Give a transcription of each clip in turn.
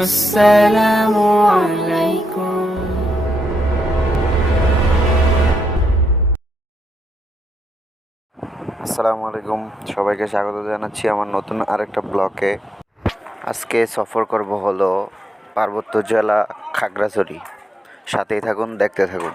السلام عليكم আসসালামু আলাইকুম সবাইকে স্বাগত জানাচ্ছি আমার নতুন আরেকটা ব্লকে আজকে সফর করব হলো পার্বত্য জেলা খাগড়াছড়ি সাথেই থাকুন দেখতে থাকুন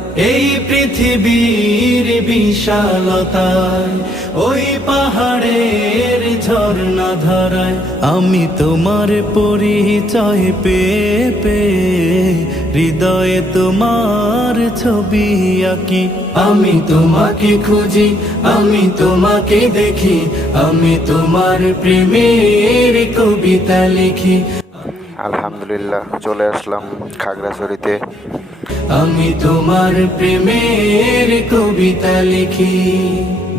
এই পৃথিবীর বিশালতায়, ওই পাহাড়ের ঝর্ণা ধারায় আমি তোমার পরিচয় পে পে, হৃদয়ে তোমার ছবি আঁকি। আমি তোমাকে খুঁজি, আমি তোমাকে দেখি, আমি তোমার প্রেমের কবিতা লিখি আলহামদুলিল্লাহ, চলে আসলাম খাগড়াছড়িতে। আমি তোমার প্রেমের কবিতা লিখি।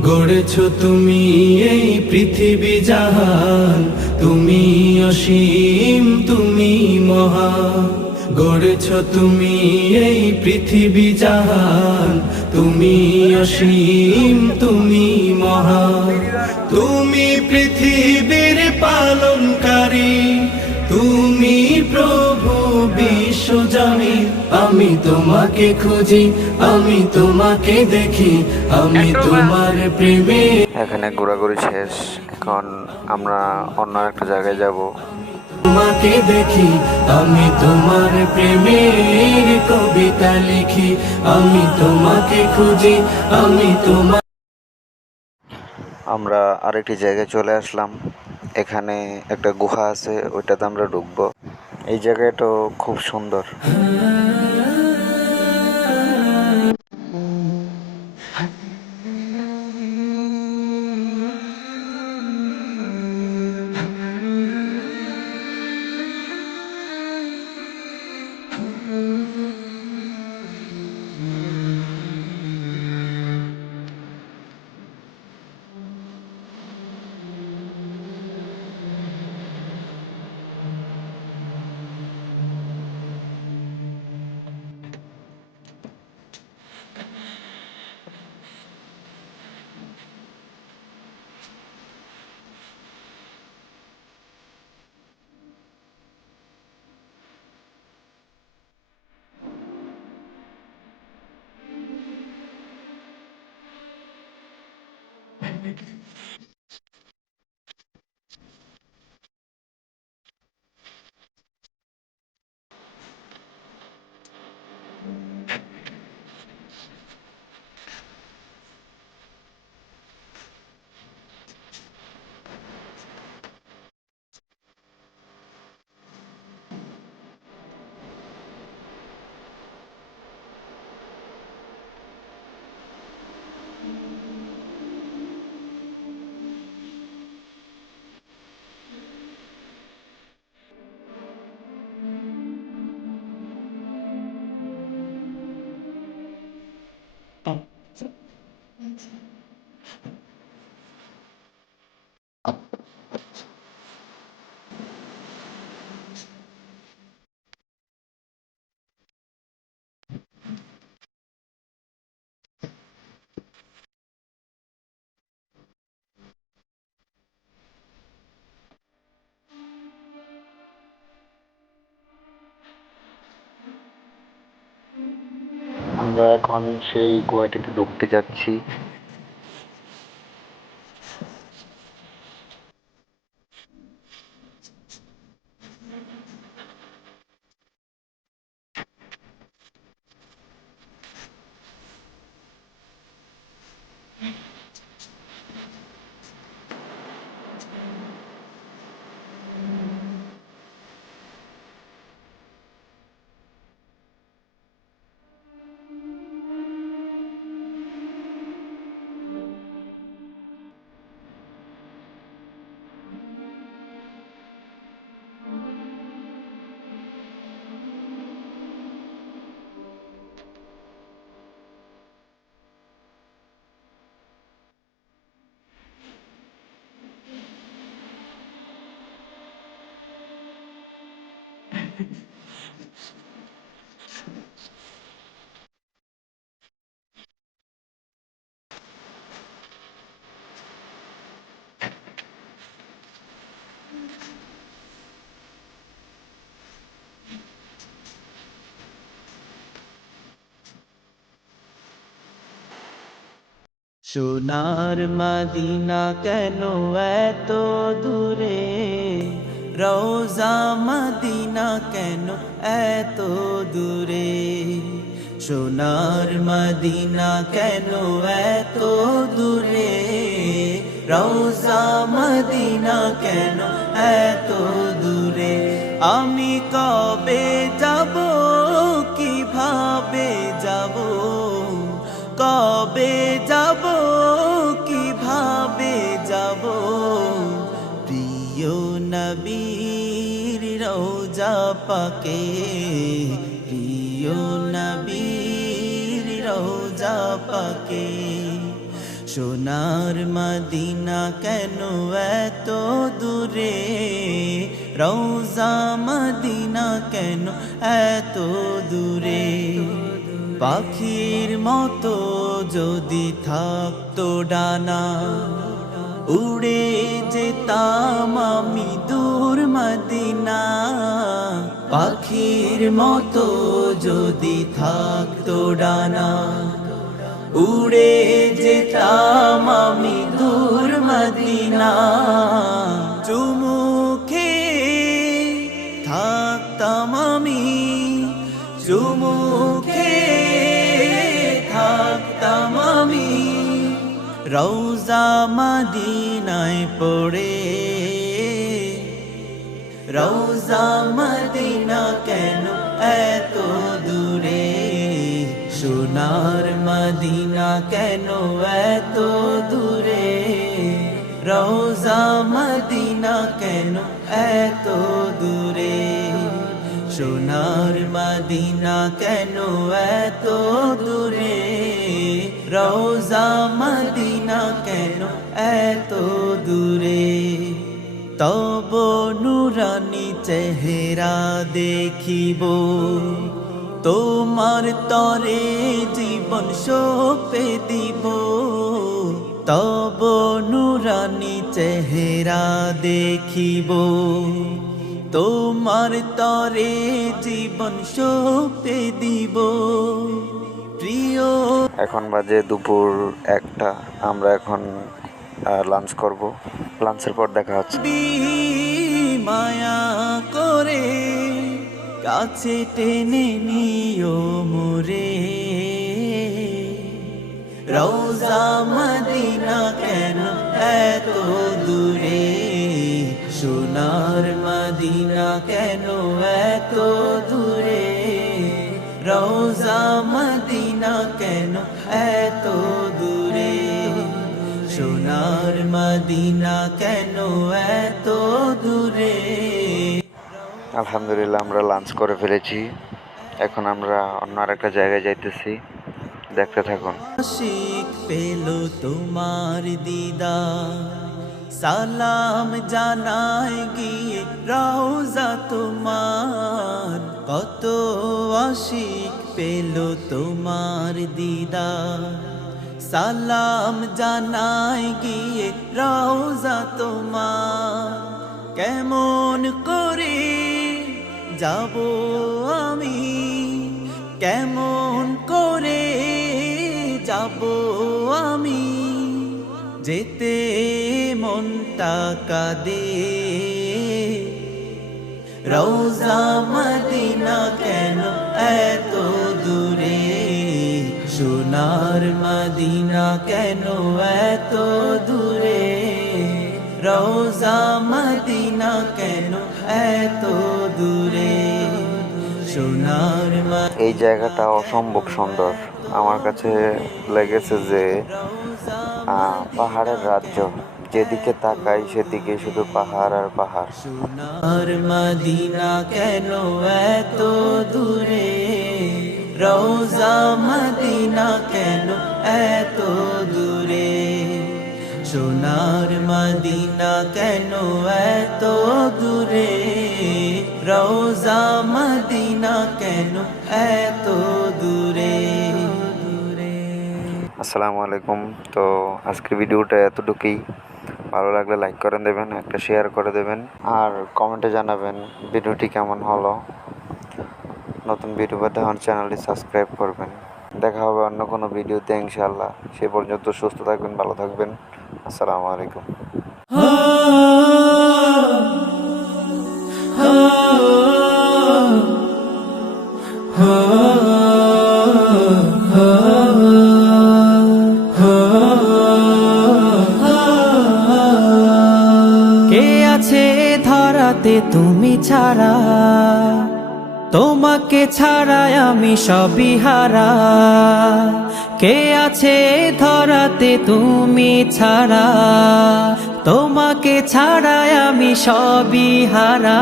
গড়েছ তুমি এই পৃথিবী জাহান। তুমি অসীম, তুমি মহা গড়েছ তুমি এই পৃথিবী জাহান। তুমি অসীম, তুমি মহান। তুমি পৃথিবীর পালনকারী। বিশ্বজামি আমি তোমাকে খুঁজি আমি তোমাকে দেখি আমি তোমার প্রেমে। এখানে ঘোরাঘুরি শেষ এখন আমরা অন্য একটা জায়গায় যাব। তোমাকে দেখি আমি তোমার প্রেমের কবিতা লিখি আমি তোমাকে খুঁজি আমি তোমার। আমরা আরেকটি জায়গায় চলে আসলাম। এখানে একটা গুহা আছে ওইটাতে আমরা ঢুকবো। এই জায়গাটা খুব সুন্দর। נגדי. আমরা এখন সেই গুহাটিতে ঢুকতে যাচ্ছি। সোনার মদিনা কেন এত দূরে? রোজা মদিনা কেন এত দূরে? সোনার মদিনা কেন এত দূরে? রোজা মদিনা কেন এত দূরে? আমি কবে যাব পাকে, প্রিয় নবীর রোজা পাকে। সোনার মদিনা কেন এত দূরে? রোজা মদিনা কেন এত দূরে? পাখির মতো যদি থাকতো ডানা, উড়ে যেতাম আমি দূর মদিনা। পাখির মতো যদি থাকতো ডানা, উড়ে যেতাম আমি দূর মদিনা। চুমুখে থাকতাম আমি চুমুখে থাকতাম আমি। রৌজা মদিনায় পড়ে রৌজা মদিনা কেন এত দূরে? সোনার মদিনা কেন এত দূরে? রৌজা মদিনা কেন এত দূরে? সোনার মদিনা কেন এত দূরে? রৌজা মদিনা কেন এত দূরে? তব নুরানি চেহারা দেখিব। তোমার তরে জীবন সোপে দিব। তব নুরানি চেহারা দেখিব। তোমার তরে জীবন সোপে দিব। প্রিয় এখন বাজে দুপুর একটা। আমরা এখন লাঞ্চ করব। লাঞ্চের পর দেখা হচ্ছে। মায়া করে কাছে টেনে নিও মোরে। রোজা মদিনা কেন এত দূরে? সোনার মদিনা কেন এত দূরে? রোজা মদিনা কেন এত দূরে সোনার মদিনা কেন এত দূরে? আলহামদুলিল্লাহ আমরা লাঞ্চ করে ফেলেছি। এখন আমরা অন্য আরেকটা জায়গায় যাইতেছি। দেখতে থাকুন। আশিক পেল তোমার দিদা সালাম জানাই গিয়ে রওজা তোমার। কত আশিক পেল তোমার দিদা সালাম জানাই গিয়ে রওজা তোমার। কেমন করে যাব আমি? কেমন করে যাব আমি? যেতে মনটা কাঁদে। রোজা মদিনা কেন এত সোনার মদিনা কেন এত দূরে? রোজা মদিনা কেন এত দূরে? সোনার এই জায়গাটা অসম্ভব সুন্দর। আমার কাছে লেগেছে যে পাহাড়ের রাজ্য। যেদিকে তাকাই সেদিকে শুধু পাহাড় আর পাহাড়। সোনার মদিনা কেন এত দূরে? রোজা মদিনা কেন এত দূরে? সোনার মদিনা কেন এত দূরে? রোজা মদিনা কেন এত দূরে? আসসালামু আলাইকুম। তো আজকের ভিডিওটা এতটুকুই। ভালো লাগলে লাইক করে দেবেন, একটা শেয়ার করে দেবেন। আর কমেন্টে জানাবেন, ভিডিওটি কেমন হলো। নতুন ভিডিও পেতে আমার চ্যানেলটি সাবস্ক্রাইব করবেন। দেখা হবে অন্য কোনো ভিডিওতে ইনশাল্লাহ সে পর্যন্ত সুস্থ থাকবেন, ভালো থাকবেন। আসসালামু আলাইকুম। তোমাকে ছাড়াই আমি সবই হারা। কে আছে ধরাতে তুমি ছাড়া? তোমাকে ছাড়াই আমি সবই হারা।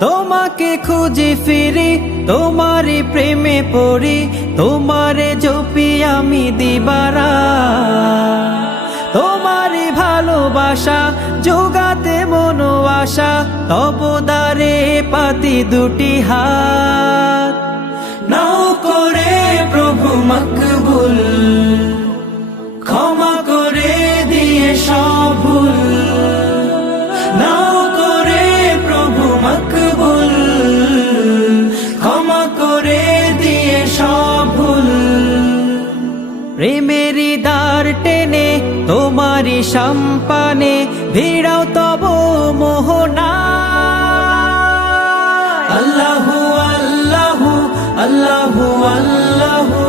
তোমাকে খুঁজে ফিরি, তোমারই প্রেমে পড়ি, তোমারে জপি আমি দিবারা। তোমারই ভালোবাসা যোগাতে মনো আশা তবদারে পাতি দুটি হাত। নাও করে প্রভু মকবুল, ক্ষমা করে দিয়ে সব ভুল। নাও করে প্রভু মকবুল, ক্ষমা করে দিয়ে সব ভুল। প্রেমেরই সম্পানে ভিড়াও তব মোহনা। আল্লাহু আল্লাহু আল্লাহু আল্লাহু,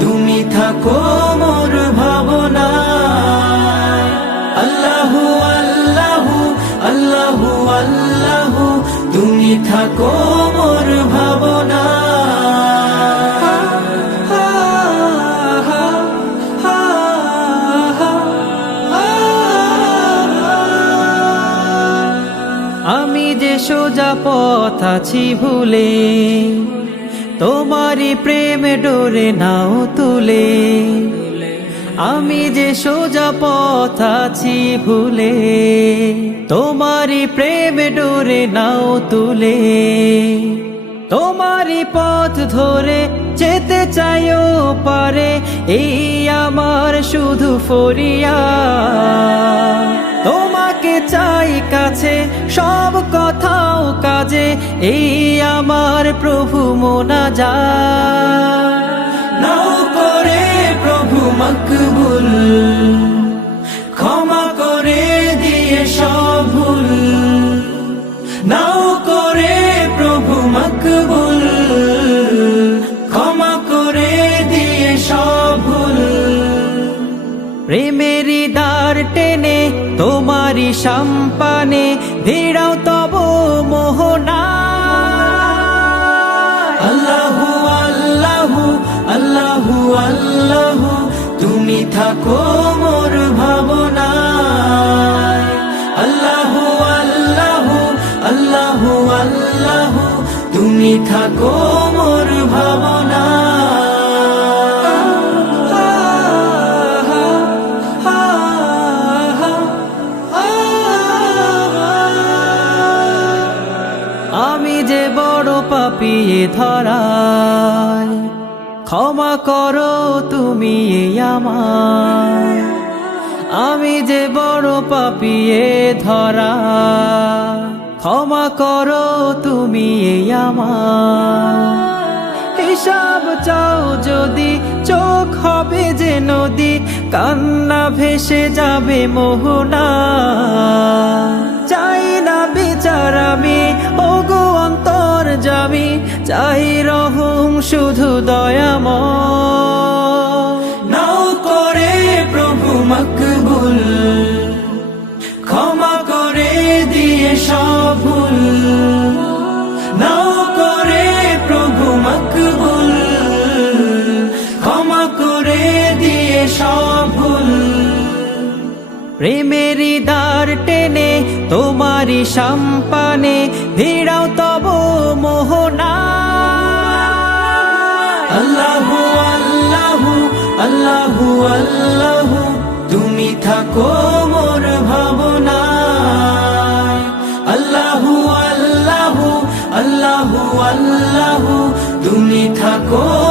তুমি থাকো মোর ভাবনা আল্লাহু আল্লাহু আল্লাহু আল্লাহু, তুমি থাকো সোজা পথ আছি ভুলে। তোমারই প্রেম ডোরে নাও তুলে। আমি যে সোজা পথ আছি ভুলে, তোমারই প্রেম ডোরে নাও তুলে। তোমারই পথ ধরে যেতে চাইও পারে, এই আমার শুধু ফরিয়া। চাই কাছে, সব কথাও কাজে, এই আমার প্রভু মোনা যা নাও করে প্রভু মকবুল, ক্ষমা করে দিয়ে সব ভুল। নাও করে প্রভু মকবুল, ক্ষমা করে দিয়ে সব ভুল। প্রেমেরই দ্বার টেনে তোমারই সম্পানে ভিড়াও তব মোহনা। আল্লাহু আল্লাহু আল্লাহু আল্লাহু, তুমি থাকো মোর ভাবনা আল্লাহু আল্লাহু আল্লাহু আল্লাহু, তুমি থাকো মোর ভাবনা ধরায় ক্ষমা করো তুমি আমার আমি যে বড় পাপিয়ে ধরা। ক্ষমা করো তুমি আমার হিসাব চাও যদি চোখ হবে যে নদী, কান্না ভেসে যাবে মোহনা। শুধু দয়াম নাও করে প্রভু মকবুল। ক্ষমা করে দিয়ে সব ভুল। নাও করে প্রভু মকবুল। ক্ষমা করে দিয়ে সব ভুল। প্রেমেরই দ্বার টেনে, তোমারই সম্পানে ভিড়াও তব মোহনা। আল্লাহু তুমি থাকো মোর ভাবনা আল্লাহ আল্লাহ আল্লাহ আল্লাহ তুমি থাকো